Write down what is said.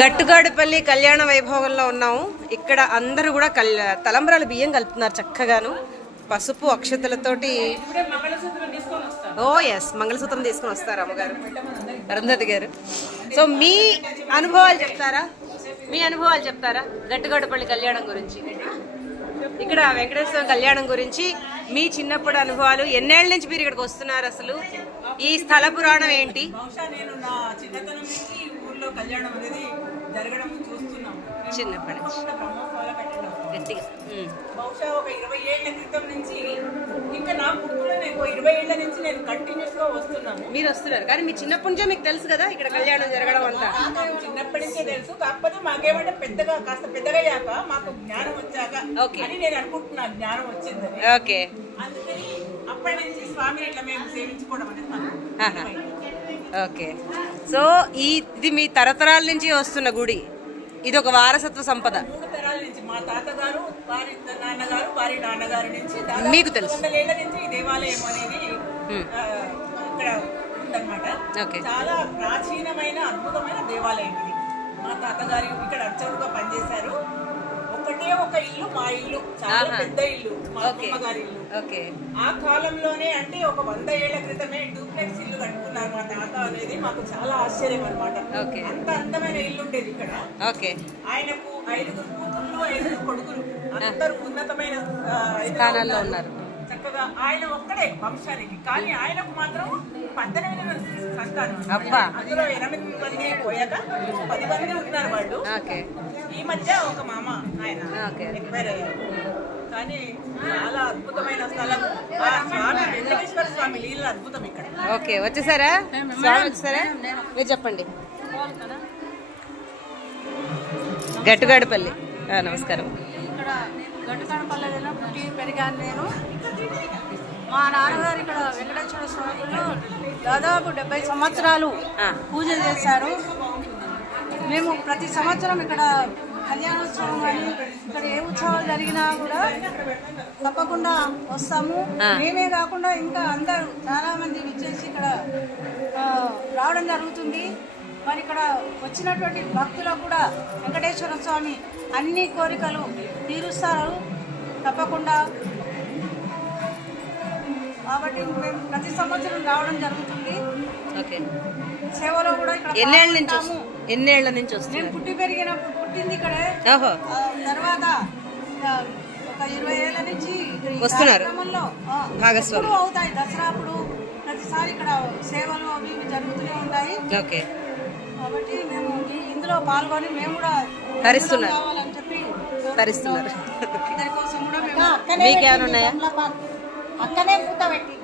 గట్టుగాడిపల్లి కళ్యాణ వైభోగంలో ఉన్నాము. ఇక్కడ అందరూ కూడా తలంబ్రాలు బియ్యం కలుపుతున్నారు చక్కగాను, పసుపు అక్షతలతోటి. ఓ ఎస్, మంగళసూత్రం తీసుకొని వస్తారు అమ్మగారు అరుంధతి గారు. సో మీ అనుభవాలు చెప్తారా గట్టుగాడిపల్లి కళ్యాణం గురించి, ఇక్కడ వెంకటేశ్వర కళ్యాణం గురించి మీ చిన్నప్పుడు అనుభవాలు, ఎన్నేళ్ల నుంచి మీరు ఇక్కడికి వస్తున్నారు, అసలు ఈ స్థల పురాణం ఏంటి? నేను నా చిన్నతనం నుంచి ఈ ఊర్లో కళ్యాణం అనేది జరగడం చూస్తున్నాము. చిన్నప్పటి నుంచి గట్టిగా బహుశా ఒక 20 ఏళ్ల క్రితం నుంచి, ఇంకా నా పుట్టులో నేను 20 ఏళ్ల నుంచి నేను కంటిన్యూస్ గా వస్తున్నాను. మీరు వస్తున్నారు కానీ మీ చిన్నప్పటి నుంచే మీకు తెలుసు కదా ఇక్కడ కళ్యాణం జరగడం అంతా? చిన్నప్పటి నుంచే తెలుసు, కాకపోతే మాకేమంటే పెద్దగా కాస్త పెద్దగయ్యాక మాకు జ్ఞానం వచ్చాక అని నేను అనుకుంటున్నాను, జ్ఞానం వచ్చిందని. ఓకే, అందుకని అప్పటి నుంచి స్వామిని ఇట్లా మేము సేవించుకోవడం అనేది మాకు. ఓకే, సో ఇది మీ తరతరాల నుంచి వస్తున్న గుడి, ఇది ఒక వారసత్వ సంపద. 3 తరాల నుంచి మా తాతగారు, వారి నాన్నగారు, వారి నాన్నగారి నుంచి మీకు తెలుసు 100 ఏళ్ల నుంచి ఈ దేవాలయం అనేది ఇక్కడ ఉందన్నమాట. చాలా ప్రాచీనమైన అద్భుతమైన దేవాలయం ఇది. మా తాతగారు ఇక్కడ అర్చకుడుగా పనిచేశారు. ఒకటే ఒక ఇల్లు, మా ఇల్లు చాలా పెద్ద ఇల్లు, మా అమ్మగారి ఇల్లు. ఆ కాలంలోనే అంటే ఒక 100 ఏళ్ల క్రితమే డూప్లెక్స్ ఇల్లు కట్టుకున్నారు మా తాత అనేది మాకు చాలా ఆశ్చర్యం అనమాట. అంత అందమైన ఇల్లు ఉండేది ఇక్కడ. ఆయనకు 5 కూతుళ్ళు, 5 కొడుకులు, అందరూ ఉన్నతమైన స్థానాల్లో ఉన్నారు. చక్కగా ఆయన ఒక్కడే వంశానికి, కానీ ఆయనకు మాత్రం 18 మంది సంతానం. అందులో 8 మంది పోయాక 10 మంది ఉన్నారు వాళ్ళు. ఈ మధ్య ఒక మామ ఆయన ఎక్స్పైర్ అయ్యారు. కానీ చాలా అద్భుతమైన స్థలం. ఆ స్వామి వెంకటేశ్వర స్వామి లీల అద్భుతం ఇక్కడ. ఓకే, వచ్చేసారా స్వామి? వచ్చేసారా? మీరు చెప్పండి. గట్టుగాడిపల్లి. నమస్కారం. ఇక్కడ గట్టుగాడిపల్లిలో పుట్టి పెరిగాను నేను. మా నాన్నగారు ఇక్కడ వెంకటేశ్వర స్వామిలో దాదాపు 70 సంవత్సరాలు పూజలు చేశారు. మేము ప్రతి సంవత్సరం ఇక్కడ కళ్యాణోత్సవం కానీ ఇక్కడ ఏ ఉత్సవాలు జరిగినా కూడా తప్పకుండా వస్తాము. మేమే కాకుండా ఇంకా అందరూ చాలా మంది విచ్చేసి ఇక్కడ రావడం జరుగుతుంది. మరి ఇక్కడ వచ్చినటువంటి భక్తులకు కూడా వెంకటేశ్వర స్వామి అన్ని కోరికలు తీరుస్తారు తప్పకుండా. కాబట్టి మేము ప్రతి సంవత్సరం రావడం జరుగుతుంది. సేవలో కూడా ఇక్కడ ఎన్నేళ్ల నుంచి వస్తుంది? నేను పుట్టింది ఇక్కడే. తర్వాత ఒక 20 ఏళ్ల నుంచి వస్తున్నారు. భాగస్వాములు అవుతాయి. దసరా అప్పుడు ప్రతిసారి ఇక్కడ సేవలు అవి జరుగుతూనే ఉంటాయి. కాబట్టి మేము ఇందులో పాల్గొని మేము కూడా కావాలని చెప్పి తరిస్తున్నారు. దానికోసం కూడా మీకేమైనా ఉన్నాయా? అక్కనే పూత పెట్టి